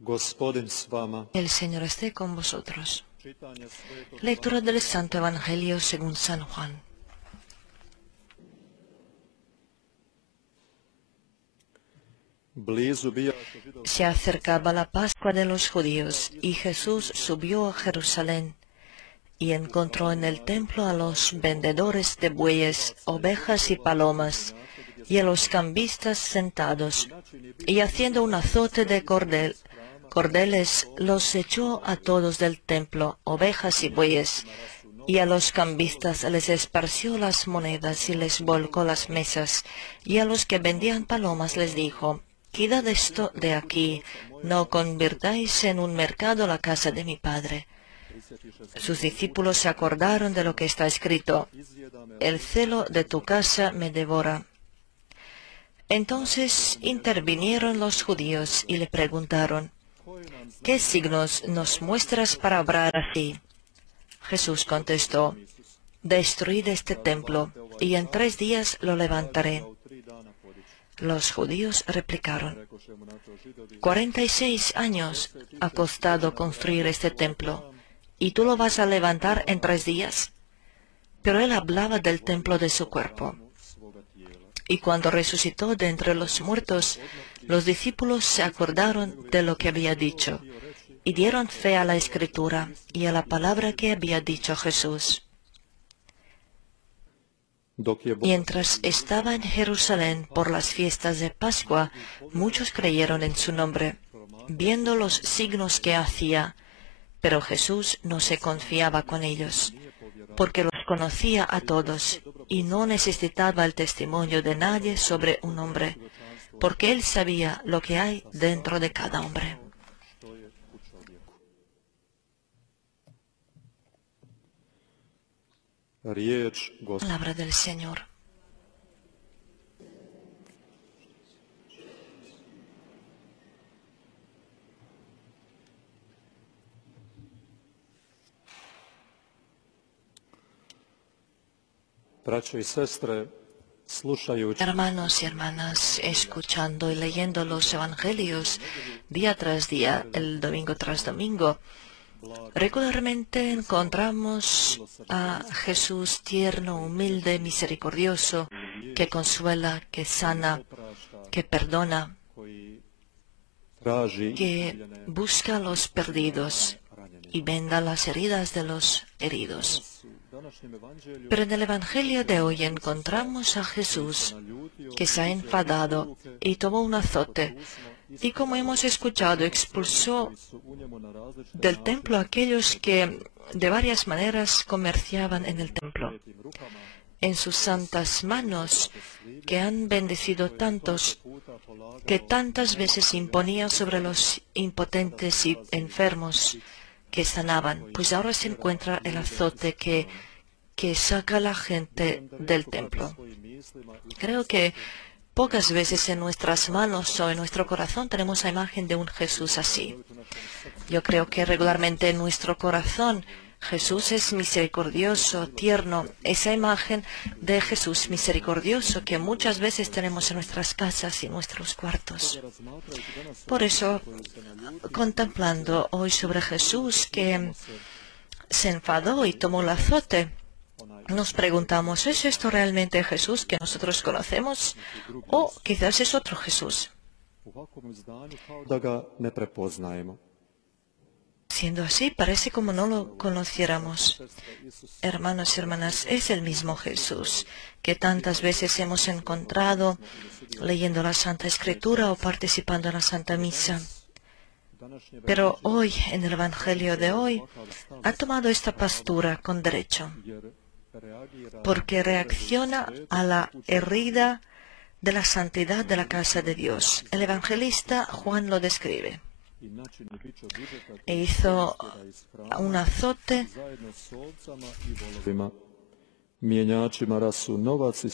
Gospodin s vama. El Señor esté con vosotros. Lectura del Santo Evangelio según San Juan. Se acercaba la Pascua de los judíos, y Jesús subió a Jerusalén, y encontró en el templo a los vendedores de bueyes, ovejas y palomas, y a los cambistas sentados, y haciendo un azote de cordeles, los echó a todos del templo, ovejas y bueyes, y a los cambistas les esparció las monedas y les volcó las mesas, y a los que vendían palomas les dijo: «Quitad esto de aquí, no convirtáis en un mercado la casa de mi Padre». Sus discípulos se acordaron de lo que está escrito: «El celo de tu casa me devora». Entonces intervinieron los judíos y le preguntaron: «¿Qué signos nos muestras para obrar así?» Jesús contestó: «Destruid este templo, y en 3 días lo levantaré». Los judíos replicaron: 46 años ha costado construir este templo, ¿y tú lo vas a levantar en 3 días? Pero él hablaba del templo de su cuerpo. Y cuando resucitó de entre los muertos, los discípulos se acordaron de lo que había dicho, y dieron fe a la Escritura y a la palabra que había dicho Jesús. Mientras estaba en Jerusalén por las fiestas de Pascua, muchos creyeron en su nombre, viendo los signos que hacía, pero Jesús no se confiaba con ellos, porque los conocía a todos, y no necesitaba el testimonio de nadie sobre un hombre, porque él sabía lo que hay dentro de cada hombre. Palabra del Señor. Hermanos y hermanas, escuchando y leyendo los evangelios día tras día, el domingo tras domingo, regularmente encontramos a Jesús tierno, humilde, misericordioso, que consuela, que sana, que perdona, que busca a los perdidos y venda las heridas de los heridos. Pero en el Evangelio de hoy encontramos a Jesús que se ha enfadado y tomó un azote, y como hemos escuchado, expulsó del templo a aquellos que de varias maneras comerciaban en el templo. En sus santas manos, que han bendecido tantos, que tantas veces imponía sobre los impotentes y enfermos que sanaban, pues ahora se encuentra el azote que saca a la gente del templo. Creo que pocas veces en nuestras manos o en nuestro corazón tenemos la imagen de un Jesús así. Yo creo que regularmente en nuestro corazón Jesús es misericordioso, tierno, esa imagen de Jesús misericordioso que muchas veces tenemos en nuestras casas y en nuestros cuartos. Por eso, contemplando hoy sobre Jesús que se enfadó y tomó el azote, nos preguntamos: ¿es esto realmente Jesús que nosotros conocemos? ¿O quizás es otro Jesús? Siendo así, parece como no lo conociéramos. Hermanos y hermanas, es el mismo Jesús que tantas veces hemos encontrado leyendo la Santa Escritura o participando en la Santa Misa. Pero hoy, en el Evangelio de hoy, ha tomado esta postura con derecho, porque reacciona a la herida de la santidad de la casa de Dios. El evangelista Juan lo describe. E hizo un azote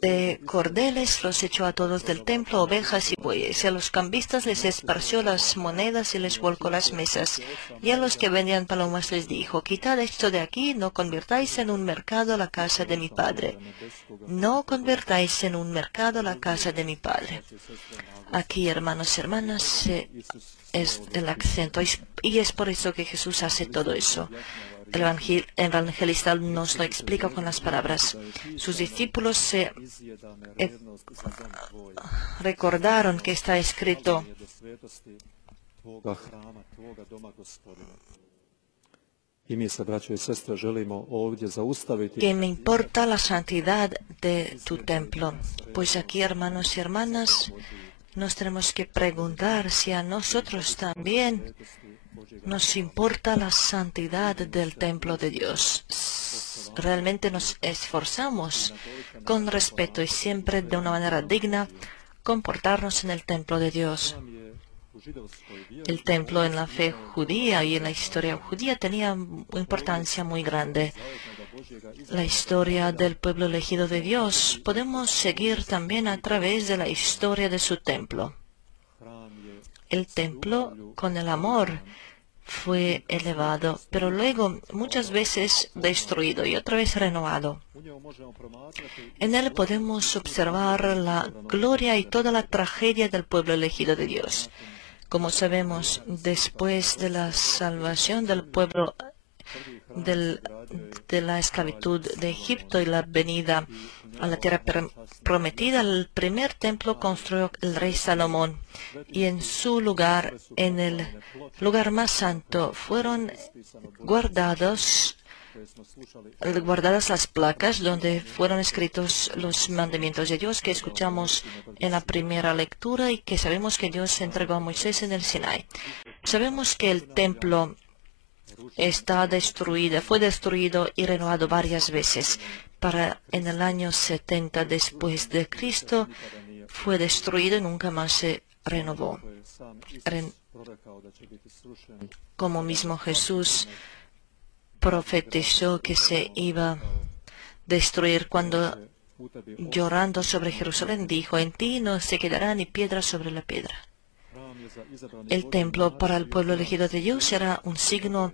De cordeles los echó a todos del templo, ovejas y bueyes, y a los cambistas les esparció las monedas y les volcó las mesas. Y a los que vendían palomas les dijo: quitad esto de aquí, no convirtáis en un mercado la casa de mi Padre. No convirtáis en un mercado la casa de mi Padre. Aquí, hermanos y hermanas, es el acento, y es por eso que Jesús hace todo eso. El evangelista nos lo explica con las palabras. Sus discípulos se recordaron que está escrito: que me importa la santidad de tu templo. Pues aquí, hermanos y hermanas, nos tenemos que preguntar si a nosotros también nos importa la santidad del templo de Dios. Realmente nos esforzamos con respeto y siempre de una manera digna comportarnos en el templo de Dios. El templo en la fe judía y en la historia judía tenía importancia muy grande. La historia del pueblo elegido de Dios podemos seguir también a través de la historia de su templo. El templo, con el amor, fue elevado, pero luego muchas veces destruido y otra vez renovado. En él podemos observar la gloria y toda la tragedia del pueblo elegido de Dios. Como sabemos, después de la salvación del pueblo de la esclavitud de Egipto y la venida a la tierra prometida, el primer templo construyó el rey Salomón, y en su lugar, en el lugar más santo, fueron guardadas las placas donde fueron escritos los mandamientos de Dios que escuchamos en la primera lectura y que sabemos que Dios entregó a Moisés en el Sinai. Sabemos que el templo fue destruido y renovado varias veces. En el año 70 después de Cristo fue destruido y nunca más se renovó. Como mismo Jesús profetizó que se iba a destruir cuando, llorando sobre Jerusalén, dijo: en ti no se quedará ni piedra sobre la piedra. El templo para el pueblo elegido de Dios era un signo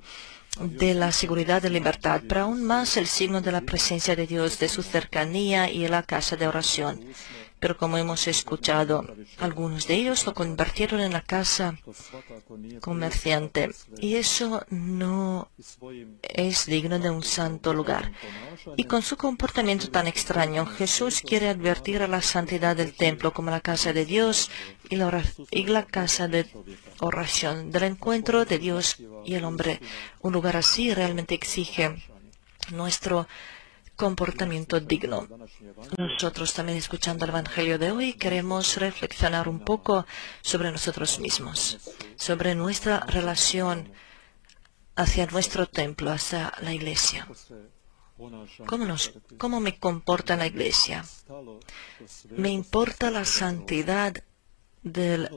de la seguridad de libertad, pero aún más el signo de la presencia de Dios, de su cercanía y la casa de oración. Pero como hemos escuchado, algunos de ellos lo convirtieron en la casa comerciante, y eso no es digno de un santo lugar. Y con su comportamiento tan extraño, Jesús quiere advertir a la santidad del templo como la casa de Dios y la casa de oración, del encuentro de Dios y el hombre. Un lugar así realmente exige nuestro comportamiento digno. Nosotros también, escuchando el Evangelio de hoy, queremos reflexionar un poco sobre nosotros mismos, sobre nuestra relación hacia nuestro templo, hacia la iglesia. ¿Cómo me comporta en la iglesia? ¿Me importa la santidad del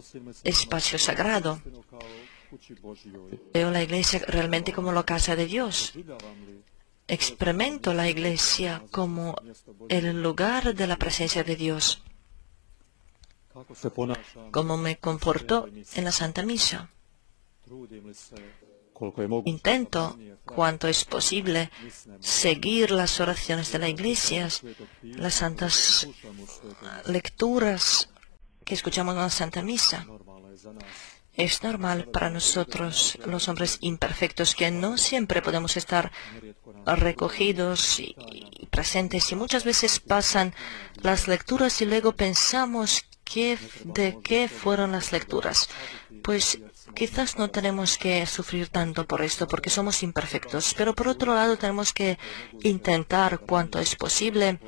espacio sagrado? ¿Veo la iglesia realmente como la casa de Dios? ¿Experimento la iglesia como el lugar de la presencia de Dios? ¿Cómo me comporto en la Santa Misa? Intento, cuanto es posible, seguir las oraciones de la iglesia, las santas lecturas que escuchamos en la Santa Misa. Es normal para nosotros, los hombres imperfectos, que no siempre podemos estar recogidos y presentes, y muchas veces pasan las lecturas y luego pensamos de qué fueron las lecturas. Pues quizás no tenemos que sufrir tanto por esto, porque somos imperfectos, pero por otro lado tenemos que intentar, cuanto es posible,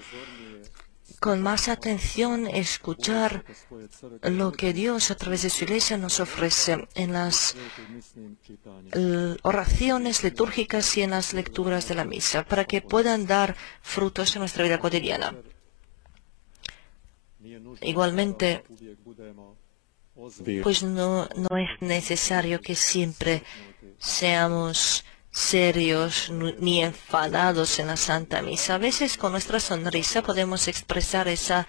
con más atención escuchar lo que Dios a través de su iglesia nos ofrece en las oraciones litúrgicas y en las lecturas de la misa, para que puedan dar frutos en nuestra vida cotidiana. Igualmente, pues no es necesario que siempre seamos serios ni enfadados en la Santa Misa. A veces con nuestra sonrisa podemos expresar esa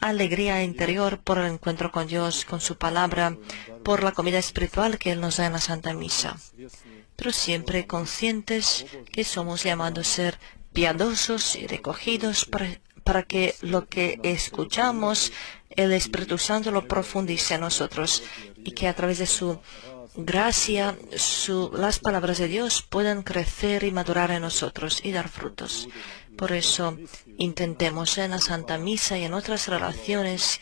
alegría interior por el encuentro con Dios, con su palabra, por la comida espiritual que Él nos da en la Santa Misa. Pero siempre conscientes que somos llamados a ser piadosos y recogidos para que lo que escuchamos, el Espíritu Santo lo profundice en nosotros y que a través de su gracia, las palabras de Dios puedan crecer y madurar en nosotros y dar frutos. Por eso intentemos en la Santa Misa y en otras relaciones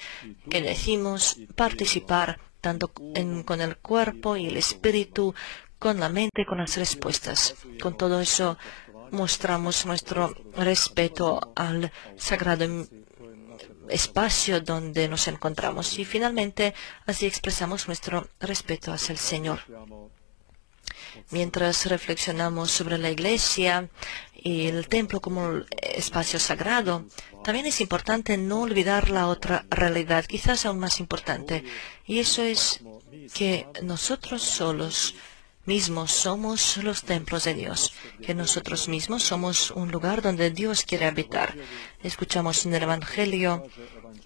que decimos participar tanto con el cuerpo y el espíritu, con la mente y con las respuestas. Con todo eso mostramos nuestro respeto al sagrado espacio donde nos encontramos y finalmente así expresamos nuestro respeto hacia el Señor. Mientras reflexionamos sobre la Iglesia y el templo como espacio sagrado, también es importante no olvidar la otra realidad, quizás aún más importante, y eso es que nosotros solos mismos somos los templos de Dios, que nosotros mismos somos un lugar donde Dios quiere habitar. Escuchamos en el Evangelio,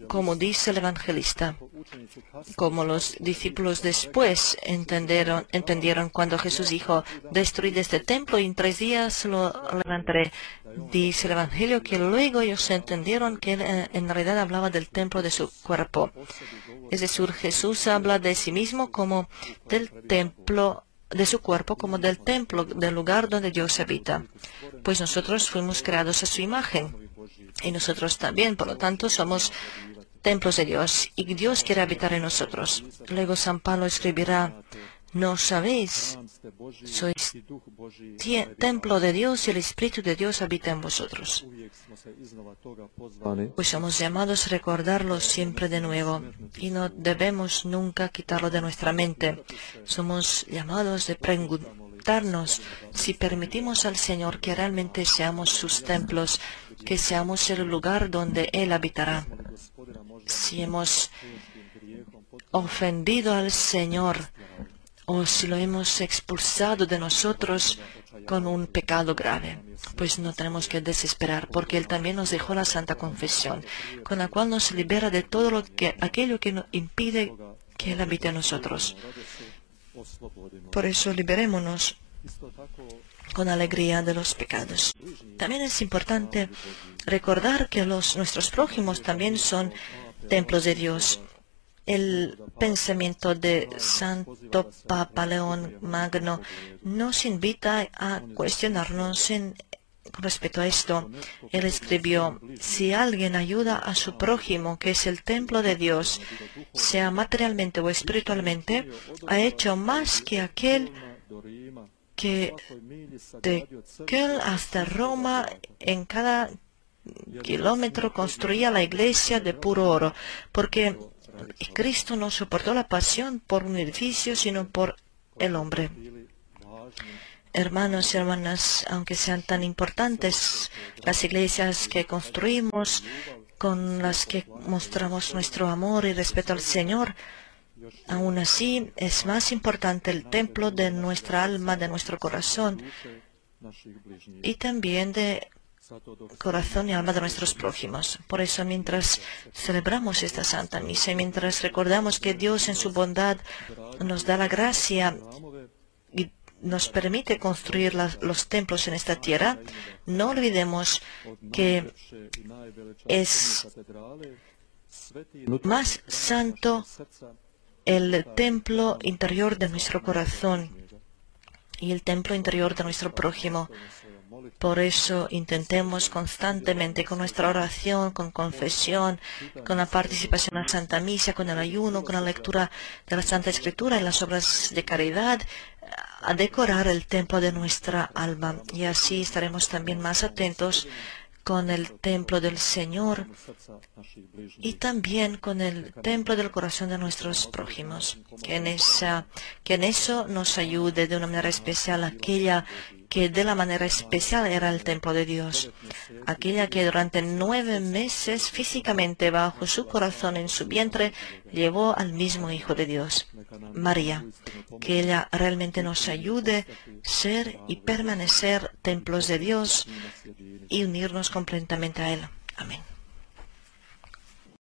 como dice el evangelista, como los discípulos después entendieron cuando Jesús dijo, destruid este templo y en 3 días lo levantaré. Dice el Evangelio que luego ellos entendieron que él en realidad hablaba del templo de su cuerpo. Es decir, Jesús habla de sí mismo como del templo de su cuerpo, como del templo, del lugar donde Dios habita. Pues nosotros fuimos creados a su imagen y nosotros también, por lo tanto, somos templos de Dios y Dios quiere habitar en nosotros. Luego San Pablo escribirá, ¿no sabéis? Sois templo de Dios y el Espíritu de Dios habita en vosotros. Pues somos llamados a recordarlo siempre de nuevo y no debemos nunca quitarlo de nuestra mente. Somos llamados de preguntarnos si permitimos al Señor que realmente seamos sus templos, que seamos el lugar donde Él habitará. Si hemos ofendido al Señor o si lo hemos expulsado de nosotros con un pecado grave, pues no tenemos que desesperar, porque Él también nos dejó la Santa Confesión, con la cual nos libera de todo aquello que nos impide que Él habite en nosotros. Por eso liberémonos con alegría de los pecados. También es importante recordar que nuestros prójimos también son templos de Dios. El pensamiento de Santo Papa León Magno nos invita a cuestionarnos con respecto a esto. Él escribió, si alguien ayuda a su prójimo, que es el templo de Dios, sea materialmente o espiritualmente, ha hecho más que aquel que de Köln hasta Roma en cada kilómetro construía la iglesia de puro oro, porque Cristo no soportó la pasión por un edificio, sino por el hombre. Hermanos y hermanas, aunque sean tan importantes las iglesias que construimos, con las que mostramos nuestro amor y respeto al Señor, aún así es más importante el templo de nuestra alma, de nuestro corazón, y también de corazón y alma de nuestros prójimos. Por eso, mientras celebramos esta Santa Misa y mientras recordamos que Dios en su bondad nos da la gracia y nos permite construir los templos en esta tierra, no olvidemos que es más santo el templo interior de nuestro corazón y el templo interior de nuestro prójimo. Por eso intentemos constantemente con nuestra oración, con confesión, con la participación en la Santa Misa, con el ayuno, con la lectura de la Santa Escritura y las obras de caridad, a decorar el templo de nuestra alma. Y así estaremos también más atentos con el templo del Señor y también con el templo del corazón de nuestros prójimos. Que en eso nos ayude de una manera especial aquella que de la manera especial era el templo de Dios, aquella que durante 9 meses físicamente bajo su corazón en su vientre llevó al mismo Hijo de Dios. María, que ella realmente nos ayude a ser y permanecer templos de Dios y unirnos completamente a Él. Amén.